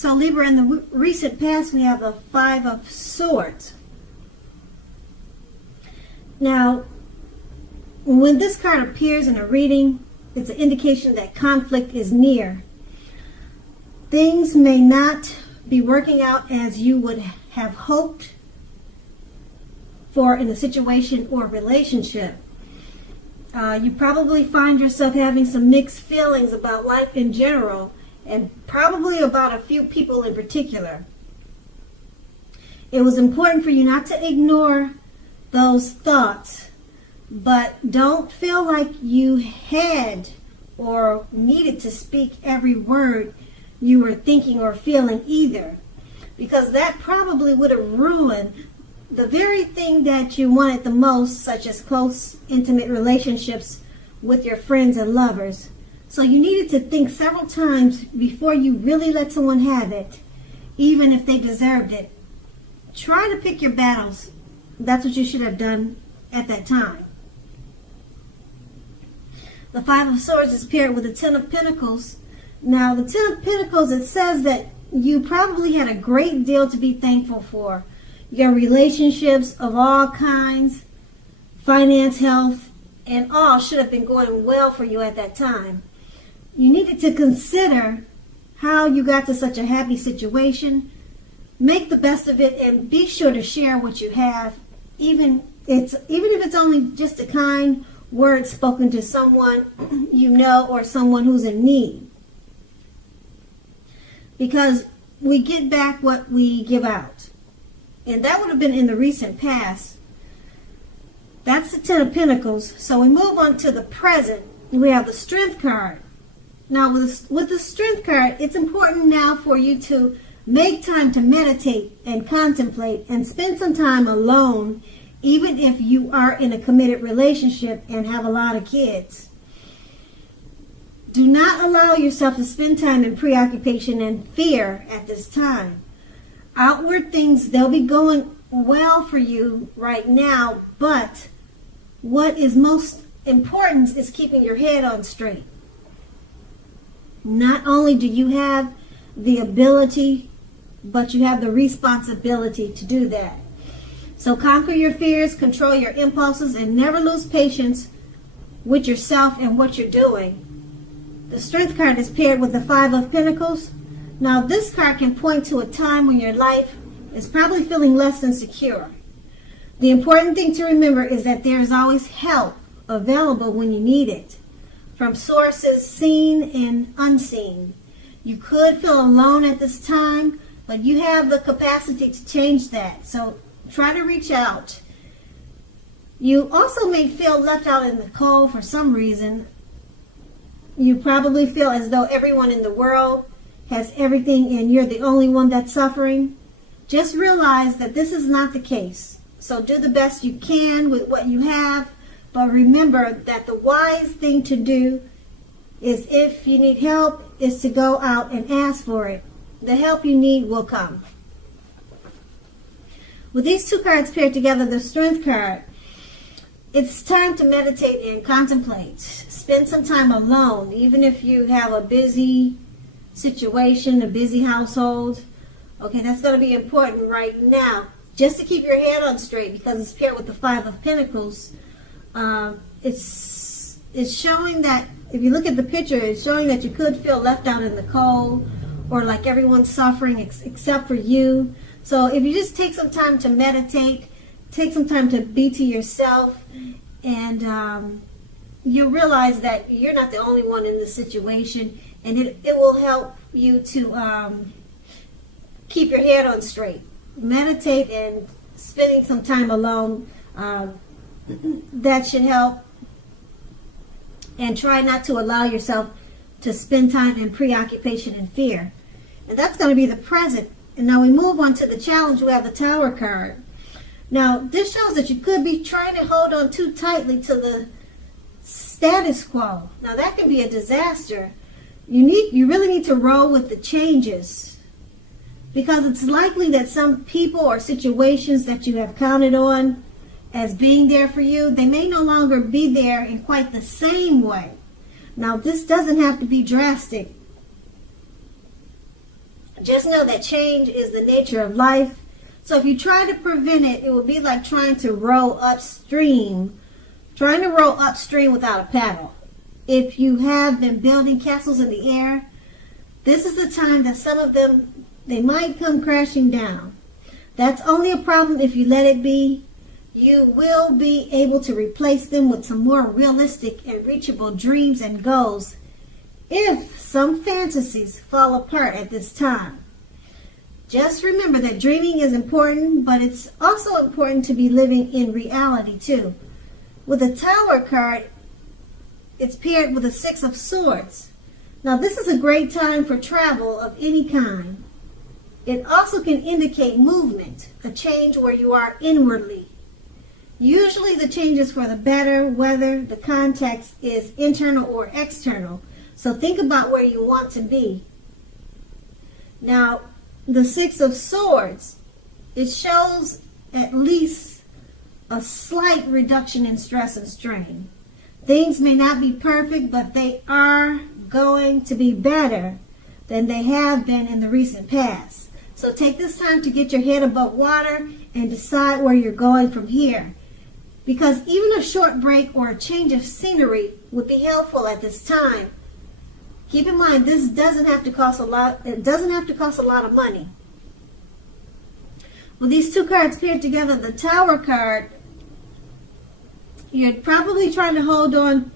So Libra, in the recent past, we have the Five of Swords. Now, when this card appears in a reading, it's an indication that conflict is near. Things may not be working out as you would have hoped for in a situation or relationship. You probably find yourself having some mixed feelings about life in general, and probably about a few people in particular. It was important for you not to ignore those thoughts, but don't feel like you had or needed to speak every word you were thinking or feeling either, because that probably would have ruined the very thing that you wanted the most, such as close, intimate relationships with your friends and lovers. So you needed to think several times before you really let someone have it, even if they deserved it. Try to pick your battles. That's what you should have done at that time. The Five of Swords is paired with the Ten of Pentacles. Now, the Ten of Pentacles, it says that you probably had a great deal to be thankful for. Your relationships of all kinds, finance, health, and all should have been going well for you at that time. You needed to consider how you got to such a happy situation. Make the best of it and be sure to share what you have, even if it's only just a kind word spoken to someone you know or someone who's in need. Because we get back what we give out. And that would have been in the recent past. That's the Ten of Pentacles. So we move on to the present. We have the Strength card. Now with the Strength card, it's important now for you to make time to meditate and contemplate and spend some time alone, even if you are in a committed relationship and have a lot of kids. Do not allow yourself to spend time in preoccupation and fear at this time. Outward things, they'll be going well for you right now, but what is most important is keeping your head on straight. Not only do you have the ability, but you have the responsibility to do that. So conquer your fears, control your impulses, and never lose patience with yourself and what you're doing. The Strength card is paired with the Five of Pentacles. Now this card can point to a time when your life is probably feeling less than secure. The important thing to remember is that there is always help available when you need it, from sources seen and unseen. You could feel alone at this time, but you have the capacity to change that. So try to reach out. You also may feel left out in the cold for some reason. You probably feel as though everyone in the world has everything and you're the only one that's suffering. Just realize that this is not the case. So do the best you can with what you have, but remember that the wise thing to do is, if you need help, is to go out and ask for it. The help you need will come. With these two cards paired together, the Strength card, it's time to meditate and contemplate. Spend some time alone, even if you have a busy situation, a busy household. Okay, that's going to be important right now, just to keep your head on straight, because it's paired with the Five of Pentacles. It's showing that, if you look at the picture, it's showing that you could feel left out in the cold, or like everyone's suffering except for you. So if you just take some time to meditate, take some time to be to yourself, and you'll realize that you're not the only one in this situation, and it will help you to keep your head on straight. Meditate and spending some time alone, that should help. And try not to allow yourself to spend time in preoccupation and fear. And that's going to be the present. And now we move on to the challenge. We have the Tower card. Now, this shows that you could be trying to hold on too tightly to the status quo. Now, that can be a disaster. You really need to roll with the changes, because it's likely that some people or situations that you have counted on as being there for you, they may no longer be there in quite the same way. Now, this doesn't have to be drastic. Just know that change is the nature of life. So if you try to prevent it, it will be like trying to row upstream. Trying to row upstream without a paddle. If you have been building castles in the air, this is the time that some of them, they might come crashing down. That's only a problem if you let it be. You will be able to replace them with some more realistic and reachable dreams and goals if some fantasies fall apart at this time. Just remember that dreaming is important, but it's also important to be living in reality too. With the Tower card, it's paired with the Six of Swords. Now this is a great time for travel of any kind. It also can indicate movement, a change where you are inwardly. Usually the change is for the better, whether the context is internal or external. So think about where you want to be. Now, the Six of Swords, it shows at least a slight reduction in stress and strain. Things may not be perfect, but they are going to be better than they have been in the recent past. So take this time to get your head above water and decide where you're going from here. Because even a short break or a change of scenery would be helpful at this time. Keep in mind, this doesn't have to cost a lot. It doesn't have to cost a lot of money. With these two cards paired together, the Tower card, you're probably trying to hold on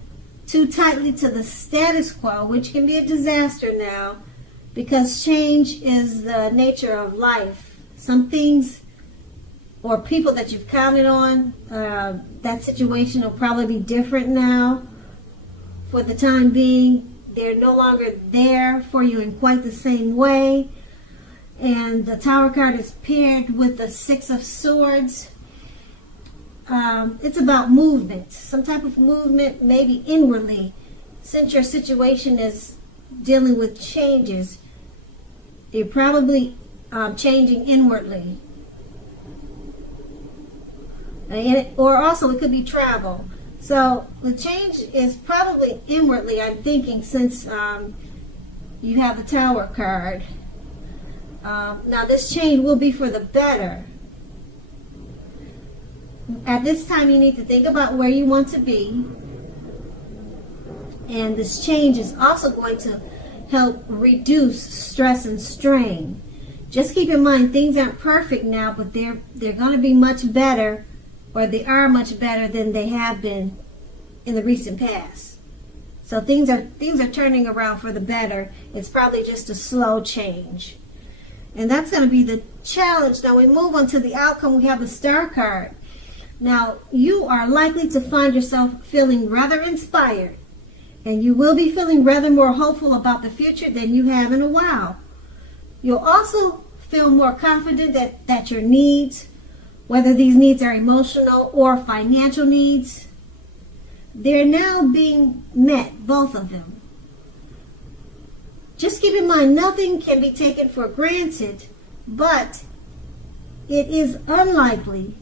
too tightly to the status quo, which can be a disaster now, because change is the nature of life. Some things or people that you've counted on, that situation will probably be different now. For the time being, they're no longer there for you in quite the same way. And the Tower card is paired with the Six of Swords. It's about movement, some type of movement, maybe inwardly. Since your situation is dealing with changes, you're probably changing inwardly. Or also it could be travel. So the change is probably inwardly, I'm thinking, since you have the Tower card. Now this change will be for the better. At this time you need to think about where you want to be. And this change is also going to help reduce stress and strain. Just keep in mind, things aren't perfect now, but they're going to be much better, or they are much better than they have been in the recent past. So things are turning around for the better. It's probably just a slow change. And that's going to be the challenge. Now we move on to the outcome. We have the Star card. Now you are likely to find yourself feeling rather inspired, and you will be feeling rather more hopeful about the future than you have in a while. You'll also feel more confident that your needs, whether these needs are emotional or financial needs, they're now being met, both of them. Just keep in mind, nothing can be taken for granted, but it is unlikely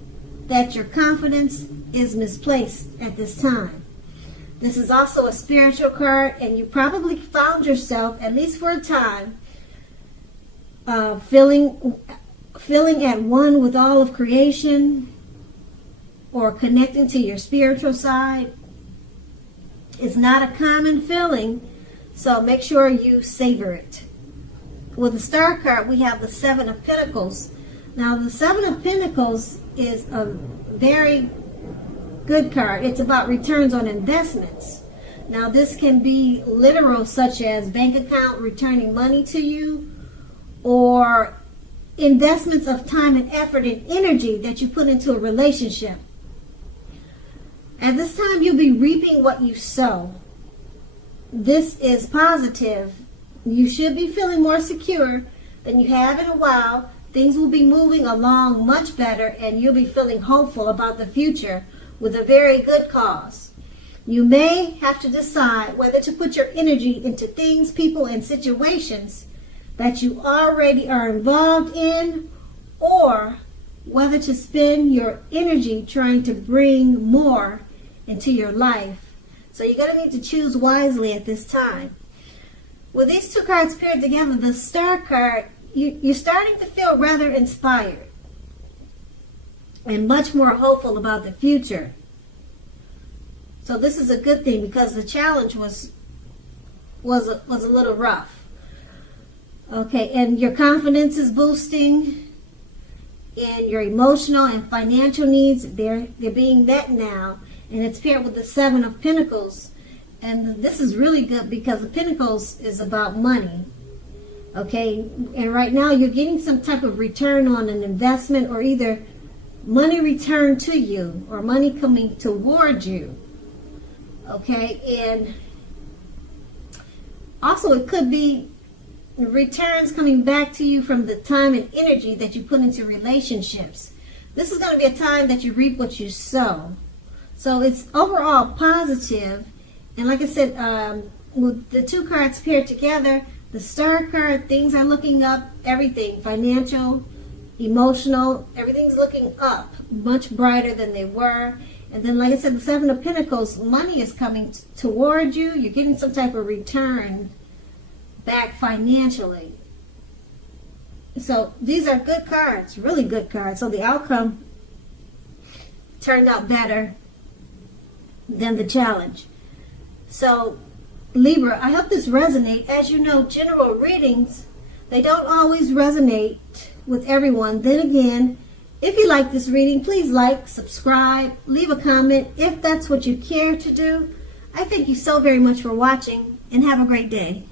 that your confidence is misplaced at this time. This is also a spiritual card, and you probably found yourself, at least for a time, feeling at one with all of creation, or connecting to your spiritual side. It's not a common feeling, so make sure you savor it. With the Star card, we have the Seven of Pentacles. Now, the Seven of Pentacles is a very good card. It's about returns on investments. Now, this can be literal, such as bank account returning money to you, or investments of time and effort and energy that you put into a relationship. At this time, you'll be reaping what you sow. This is positive. You should be feeling more secure than you have in a while. Things will be moving along much better, and you'll be feeling hopeful about the future with a very good cause. You may have to decide whether to put your energy into things, people, and situations that you already are involved in, or whether to spend your energy trying to bring more into your life. So you're going to need to choose wisely at this time. With these two cards paired together, the Star card, you're starting to feel rather inspired and much more hopeful about the future. So this is a good thing because the challenge was a little rough. Okay, and your confidence is boosting, and your emotional and financial needs, they're being met now, and it's paired with the Seven of Pentacles. And this is really good because the Pentacles is about money. Okay, and right now you're getting some type of return on an investment, or either money returned to you or money coming toward you. Okay, and also it could be returns coming back to you from the time and energy that you put into relationships. This is going to be a time that you reap what you sow. So it's overall positive. And like I said, with the two cards paired together, the Star card, things are looking up, everything, financial, emotional, everything's looking up, much brighter than they were. And then, like I said, the Seven of Pentacles, money is coming toward you. You're getting some type of return back financially. So these are good cards, really good cards. So the outcome turned out better than the challenge. So Libra, I hope this resonates. As you know, general readings, they don't always resonate with everyone. Then again, if you like this reading, please like, subscribe, leave a comment if that's what you care to do. I thank you so very much for watching, and have a great day.